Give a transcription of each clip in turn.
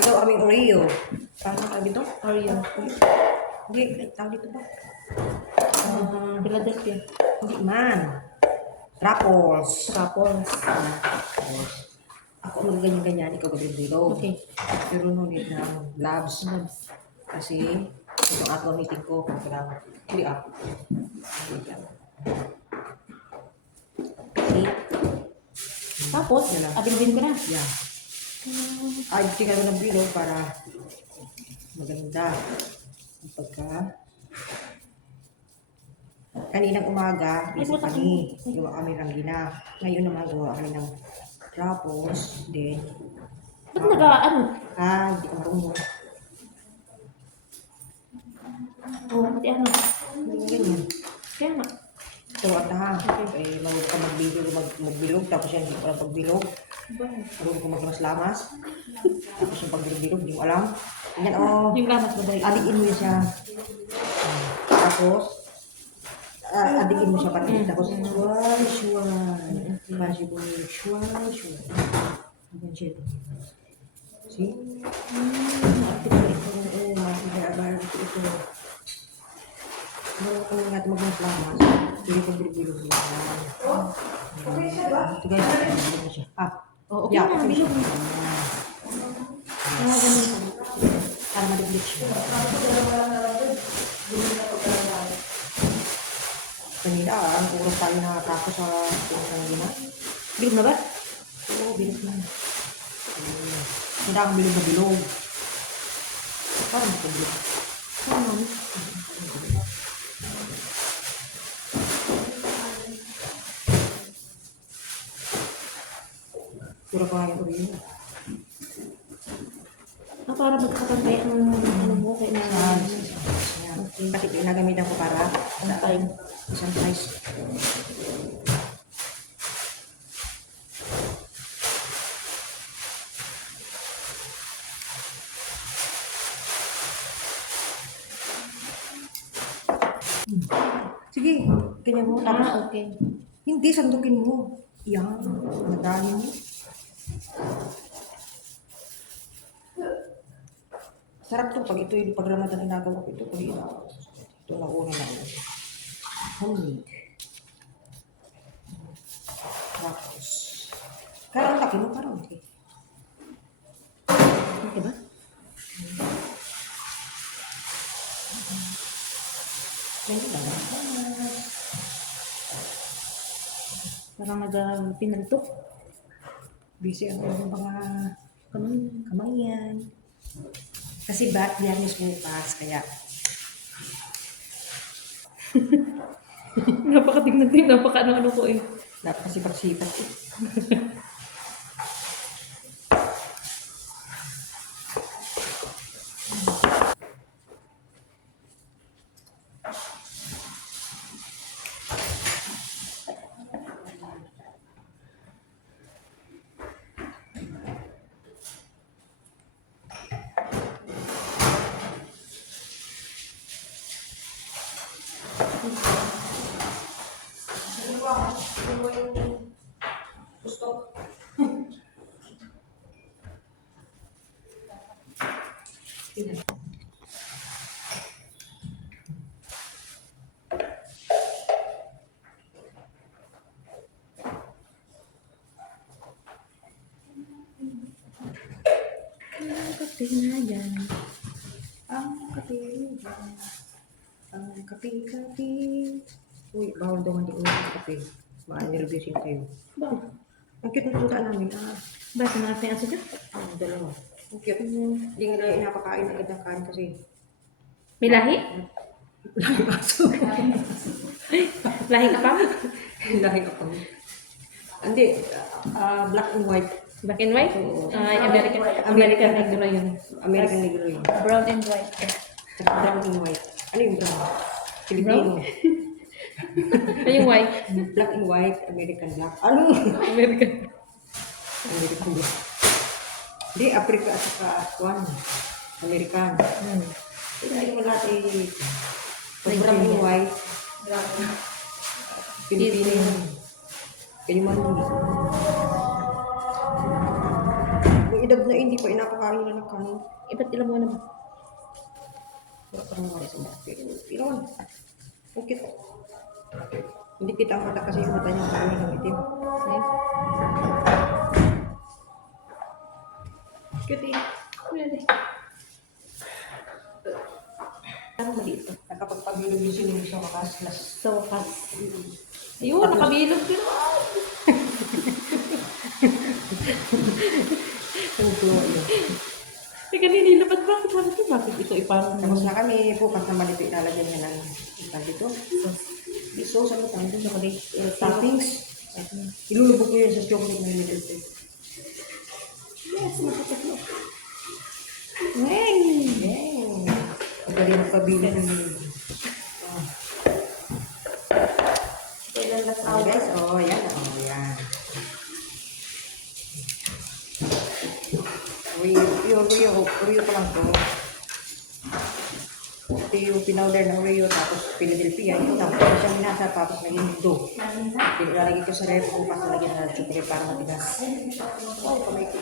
Ito aming Oreo. Paano tawag dito? Oreo. Hindi, tawag dito ba? Philadelphia. Hindi man. Truffles. Tapos. Ako ganyan-ganyan, ikaw gabi-bilog. Okay. Pero nunit na labs. Labs. Kasi itong ako meeting ko, kailangan. Hindi ako. Hindi ako. See? Tapos, Yan lang. abilbin ko na. Yeah. Ay, tingnan ko ng bilog para maganda. Pagka kaninang umaga, busy kami. Gawa kami ng gina. Ngayon naman gawa kami ng trapos. Then, Ba't ano? hindi ko marunong. Oo, pati ano. Hindi ganyan. Kaya nga. So, at ha, eh, marunong ka magbilog, tapos yan, hindi ko alam pagbilog. Marunong ka maglamas-lamas. Tapos yung pagbilog-bilog, hindi mo alam. Yan, oh. Yung lamas ba dahil? Adiin mo siya. Tapos, adiin mo siya pati. Tapos, shuan. Possible, shuan. Ganyan siya. See? Ito ko ito. Makikinabahan ko ito. Kung nga ito maglamas-lamas, hindi ko bilog-bilog lang. Ito guys, bilog na siya. Oo, okay na. Bilog na. Ganun. Para madiblik siya. Kanina, ang oras tayo nakatapos sa kanina. Bilog na ba? Oo, bilog na. Hindi akong bilog na bilog. Parang bilog. Ano? Pura pa yung Oreo. Para magkakantay ang ano mo kay na. Ayan. Kasi pinagamitan ko para Ang time. isang size. Sige, ganyan mo. Tapos, Okay. hindi, sandukin mo. Yan, madali mo. Sarap to pag ito yung pag Ramadan inagawa ko ito. Pag ito na una na ito. Homemade. Tapos, karang laki mo, parang okay. Okay ba? Ganyan lang. Parang nag-pinaltok. Busy ako ng mga Kaman. kamayan. Kasi Biyernes bukas, kaya Napakatignan din. Napaka-ano ko eh. dapat kasi pagsipat eh. Gusto. Kape na yan. Ang kape. Ang kape-kape. Uy, bawal daw hindi ulit ang kape. Maa-nervousin kayo. Ba? Ang cute ng tuta namin. Bakit natin ang sadya? Ang dalawa. Ang cute. Hindi nga na inapakain agad ng kain kasi May lahi? lahi aso. Lahi ka pa? Lahi ka pa. Hindi, black and white. Black and white? Oo. American Negro yun. American Negro yun. Brown and white. Brown and white. Ano yung brown? Filipino. Ano yung white? Black and white, American black. Ano? American. American black. Hindi, Africa at saka Kwan. American. Hindi mo natin pag brown and white, Filipino yun. Kayo man yun. Uy, May edad na hindi pa inapakain na ng kanin. Iba't ilang buwan naman. Wala pa naman sa dati. Pero, okay. Hindi kita ang mata kasi yung mata niya kulay ng itim. Ayun. Cute eh. Pwede. Parang maliit to. Nakapagpagbilog yung sinilig sa makaslas. So, fast. Ayun, nakabilog din. Ang tuwa yun. Teka, nililapad ba? Bakit ito iparang Tapos na kami, bukas naman ito ilalagyan niya ng ikan dito. So, sa mga tanong sa kali, toppings. Ilulubog ko yun sa chocolate na little bit. Yes, makakaslo. Ngeng! Ngeng! Pagdali magpabilig. Kailan na Oh, guys, oh, yan, oh, yan. Oreo pa lang to. Ito yung pinowder na Oreo, tapos Philadelphia. Ito, tapos siya minasa, tapos naging dough. Ilalagay ko sa ref, bukas nalagyan na chocolate para matigas. Oh, kamay ko.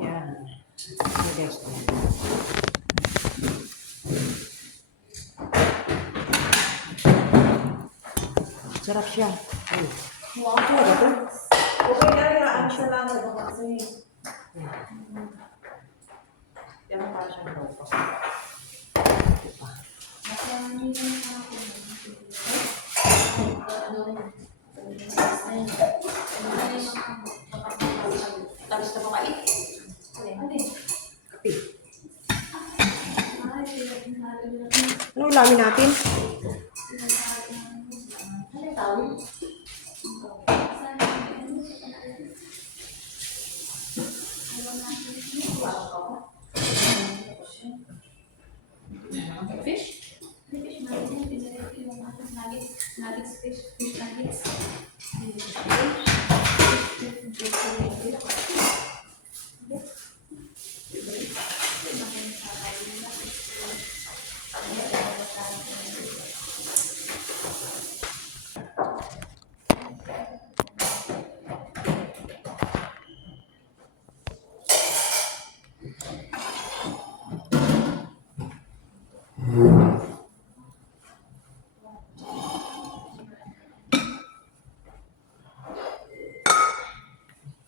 Yan. Okay, guys. Sarap siya. Ay. Wow, talaga to. Okay na rin ang salamat mo kasi. Yan ang para siyang ropas. Tapos na makain. Kape. Ano ulamin natin? Fish?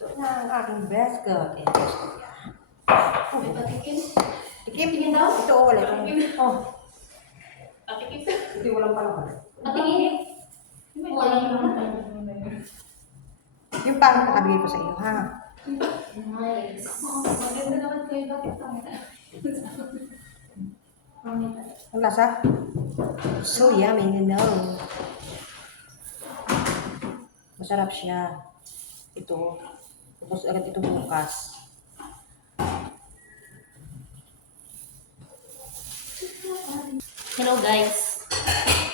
Ito na ang aking basket. May patikin. Tikim. Tingin daw? Ito, wala. Oh, Patikin. ito walang pala. Patikin. Wala naman. Yung parang nakabigay ko sa iyo, ha? Nice. Maganda naman kayo. Bakit pangit? Ang lasa? So yummy, you know. Masarap siya. Ito. Tapos agad ito bukas. Hello guys.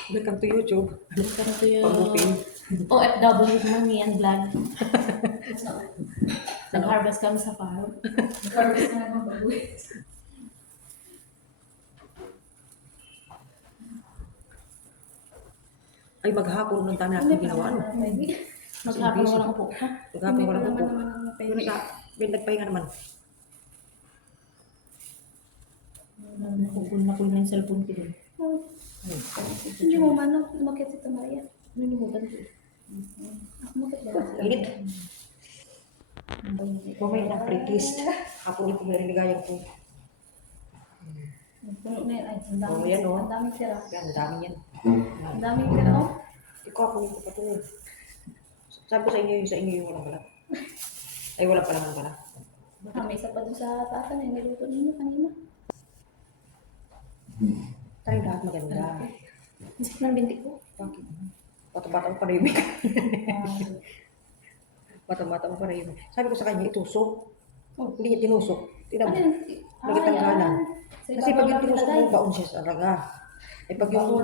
Welcome to YouTube. Welcome to your Pag-booking. OFW Money and Vlog. Nag-harvest kami sa farm. Garbage na naman bagoy. Ay, maghapon ng dami natin ginawa. Ano? Maghapon walang upo. Ha? Maghapon wala Naman ko. naman ang Yun sa, nagpahinga naman. Nakukul na yung cellphone ko dun. Hindi mo man, umakit si Maria. Nalimutan ko. Ako makit ba? Init. Mamaya na pre-twist. Hapon ko may niligayang ko. Puno na yun. Ay, ang dami. Oh, yan, oh. Ang daming tira. Yan, ang dami yan. Ang daming tira, oh. Ikaw ako nito pa ito. Sabi ko sa inyo yung walang pala. Ay, wala pala man pala. May isa pa doon sa taas na yung niluto ninyo kanina. Tayo lahat maganda. Masakit ng binti ko. Bakit? Bata-bata mo pa rin. Bata-bata mo pa rin. Sabi ko sa kanya, itusok. Oh, hindi niya tinusok. Tingnan mo. Nagtanggalan. Kasi pag yung tinusok mo, baon siya sa raga. Eh pag yung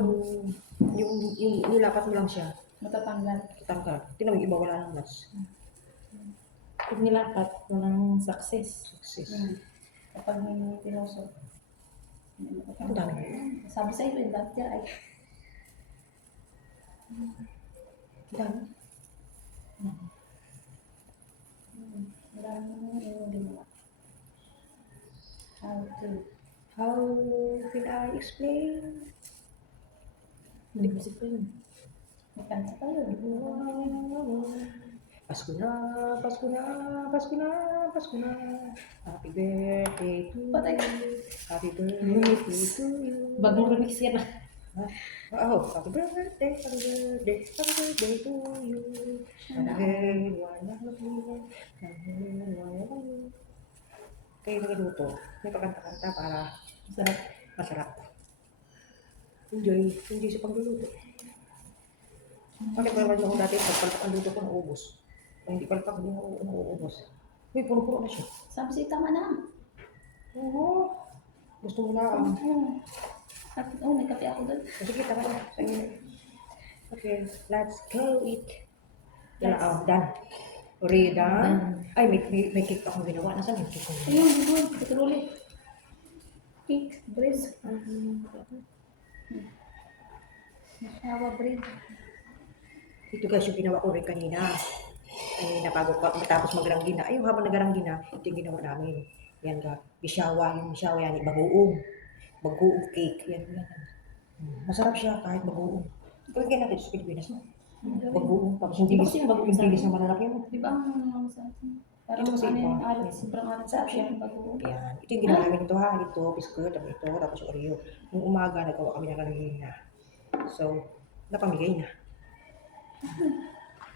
nilapat mo lang siya, Matatanggal. kitanggal. Tingnan mo, yung iba wala nang mas. Pag nilapat, walang success. Success. Kapag may tinusok. Ang dami. Sabi sa'yo, yung dati ay. Ang dami. Wala naman yung ginawa. How to. How can I explain? Hindi ko kasi pa yun. May kanta pa yun. Pasko na, Pasko na, Pasko na, Pasko na. Happy birthday to Patay. you. Happy birthday to you. Bagong remix yan ah. Oh, happy birthday, happy birthday, happy birthday to you. Happy birthday, kayo nagluto. May pagkanta-kanta para Sarap. masarap. Enjoy sa pagluluto. Bakit ba naman ako dati pagpalpak ang luto ko naubos? Kung hindi palpak, hindi ako nauubos. Uy, puno-puno na siya. Sabi sa'yo, tama na. Oo. Gusto mo na. Oh, may kape ako doon. Sige, tama na. Sige. Okay, let's go eat. Done. Already done? Ay, may cake akong ginawa. Nasaan yung cake ko? Ayun, doon. Patuloy. Cake, bread. Mashawa bread. Ito guys, yung ginawa ko rin kanina. Ay, napago ko. Matapos magranggina. Ay, habang nagaranggina, ito yung ginawa namin. Yan ka. Bisyawa. Yung bisyawa yan. Bagoong. Bagoong cake. Yan. Masarap siya kahit bagoong. Kung kaya natin sa Pilipinas mo. Bagoong. Tapos yung dilis. Yung dilis na malalaki mo. Di ba ang sa atin? Parang Ito kasi ano yung iba. alat, sobrang alat sa akin. Bago. Yan. Ito yung ginawa namin ito ha. Ito, biscuit, ito, tapos Oreo. Nung umaga, nagawa kami ng ranggina. So, napamigay na.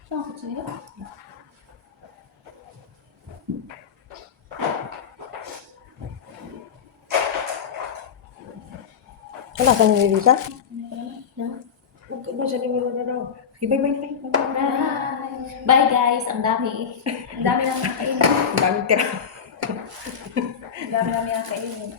Saan ko sila? Wala ka nang Lisa? No? Huwag sa nilo na daw. Ibay-bay na kayo. Bye! Bye guys! Ang dami. Ang dami namin kainin. Ang daming tira. Ang dami namin ang kainin.